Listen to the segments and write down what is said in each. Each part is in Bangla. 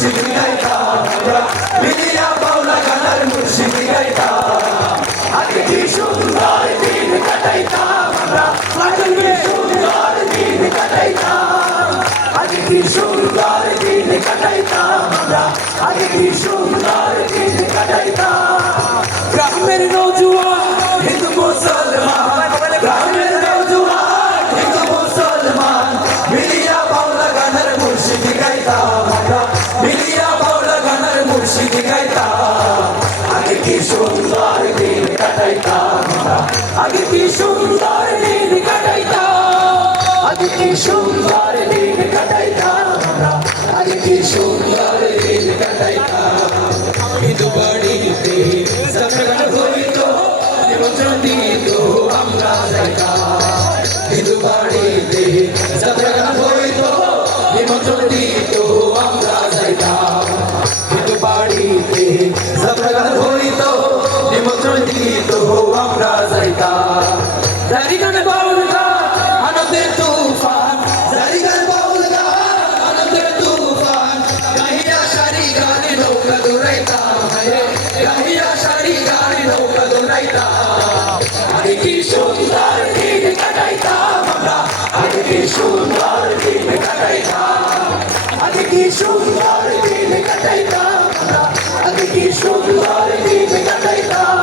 মুর্শিদ গাইতাম আমরা মিলিয়া বাউলা গানের মুর্শিদ গাইতাম আগে কি সুন্দর দিন কাটাইতাম আমরা আগে কি সুন্দর দিন কাটাইতাম আগে কি সুন্দর দিন কাটাইতাম আমরা আগে কি সুন্দর দিন কাটাইতাম গ্রামের নওজোয়ান হিন্দু মুসলমান গ্রামের নওজোয়ান হিন্দু মুসলমান মিলিয়া বাউলা গানের মুর্শিদ গাইতাম আমরা মিলিয়া বাউলা গানের মুর্শিদ গাইতাম আগে কি সুন্দর দিন কাটাইতাম আমরা আগে কি সুন্দর দিন কাটাইতাম আগে কি সুন্দর দিন কাটাইতাম আমরা আগে কি সুন্দর দিন কাটাইতাম হিন্দু বাড়িতে যাত্রা হইতো নিমন্ত্রণ দিত আমরা যাইতাম হিন্দু বাড়িতে যাত্রা হইতো নিমন্ত্রণ দিত আমরা যাইতাম হিন্দু বাড়িতে যাত্রা হইতো নিমন্ত্রণ দিত আমরা যাইতাম জারি গান বাউল গান আনন্দের তুফান জারি গান বাউল গান আনন্দের তুফান গাহিয়া সারি গানে নৌকা দৌড়াইতাম গাহিয়া সারি গানে নৌকা দৌড়াইতাম আগে কি সুন্দর দিন কাটাইতাম আমরা আগে কি সুন্দর দিন কাটাইতাম আগে কি সুন্দর দিন কাটাইতাম আমরা আগে কি সুন্দর দিন কাটাইতাম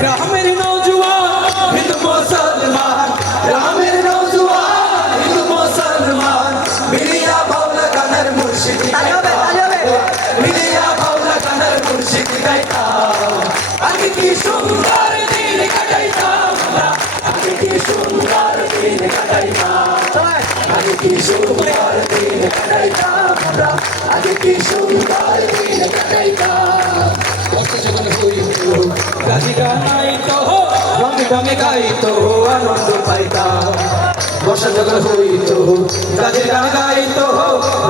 গ্রামের নওজোয়ান হিন্দু মুসলমান গ্রামের নওজোয়ান হিন্দু মুসলমান মিলিয়া বাউলা গানের মুর্শিদ মিলিয়া বাউলা গানের মুর্শিদ গাইতাম আগে কি সুন্দর দিন কাটাইতাম আমরা আগে কি সুন্দর দিন কাটাইতাম আগে কি সুন্দর দিন কাটাইতাম আমরা আগে কি সুন্দর দিন কাটাইতাম কষ্ট যখন হইতো গাজি গাইতো রঙে রঙে গাইতো আনন্দ পাইতাম বর্ষা যখন হইতো গাজি গাইতো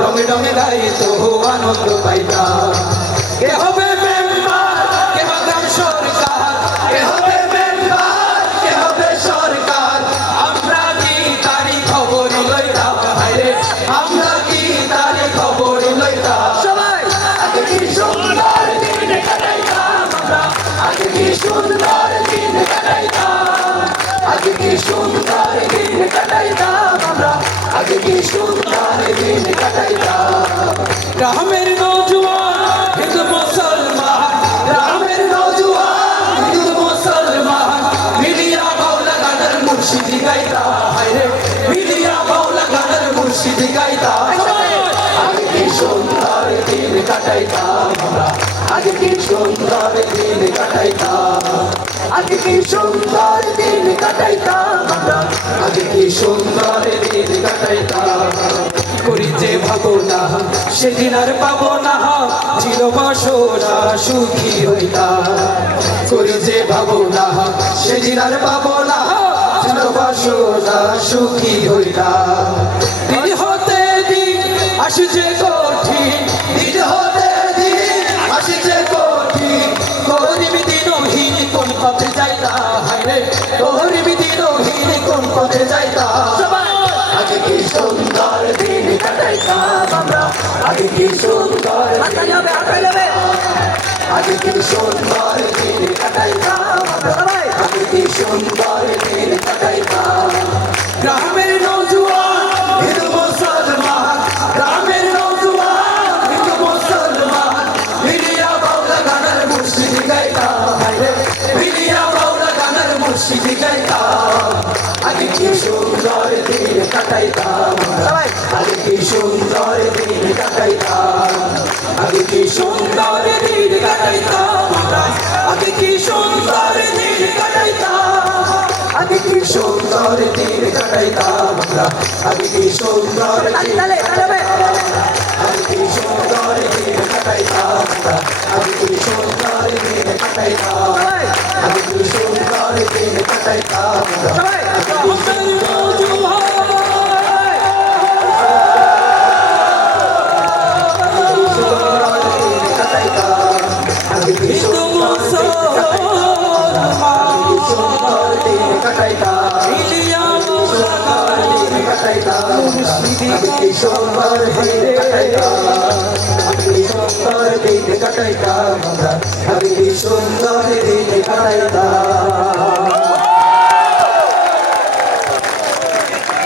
রঙে রঙে গাইতো আনন্দ পাইতাম কে হবে মেম্বার কে হবে সরকার কে হবে মেম্বার কে হবে সরকার আমরা কি তারি খবর লইতাম হায়রে আমরা কি তারি খবর লইতাম সবাই আগে কি সুন্দর দিন কাটাইতাম আমরা আগে কি সুন্দর দিন কাটাইতাম আগে কি সুন্দর দিন কাটাইতাম আমরা আগে কি সুন্দর দিন কাটাইতাম গ্রামের নওজোয়ান হিন্দু মুসলমান গ্রামের নওজোয়ান হিন্দু মুসলমান মিলিয়া বাউলা গানের মুর্শিদ গাইতাম হায়রে মিলিয়া বাউলা গানের মুর্শিদ গাইতাম আগে কি সুন্দর দিন কাটাইতাম আমরা আগে কি সুন্দর দিন কাটাইতাম আগে কি সুন্দর দিন কাটাইতাম আমরা আগে কি সুন্দর দিন কাটাইতাম করি যে ভাবনা সেদিন আর পাবো না ছিল বাসনা সুখী হইতাম করি যে ভাবনা সেদিন আর পাবো না ছিল বাসনা সুখী হইতাম দিন হতে দিন আসছে কঠিন দিন হতে দিন আসছে কঠিন গরিব দিনহীন কোন পথে যাইতাম হায়রে গরিব দিনহীন কোন পথে যাইতাম আগে কি সুন্দর দিন কাটাইতাম আমরা আগে কি সুন্দর আগে কি সুন্দর দিন কাটাইতাম আমরা আগে কি সুন্দর দিন কাটাইতাম গ্রামের নওজোয়ান হিন্দু মুসলমান গ্রামের নওজোয়ান হিন্দু মুসলমান মিলিয়া বাউলা গানের মুর্শিদ গাইতাম মিলিয়া বাউলা গানের মুর্শিদ গাইতাম আগে কি সুন্দর দিন কাটাইতাম আগে কি সুন্দর দিন কাটাইতাম আগে কি সুন্দর দিন কাটাইতাম আগে কি সুন্দর দিন কাটাইতাম আগে কি সুন্দর দিন কাটাইতাম আগে কি সুন্দর দিন আগে কি সুন্দর দিন কাটাইতাম আগে কি সুন্দর দিন কাটাইতাম আগে কি সুন্দর দিন কাটাইতাম Shri সুন্দর দিন কাটাইতাম আমরা, আগে কি সুন্দর দিন কাটাইতাম।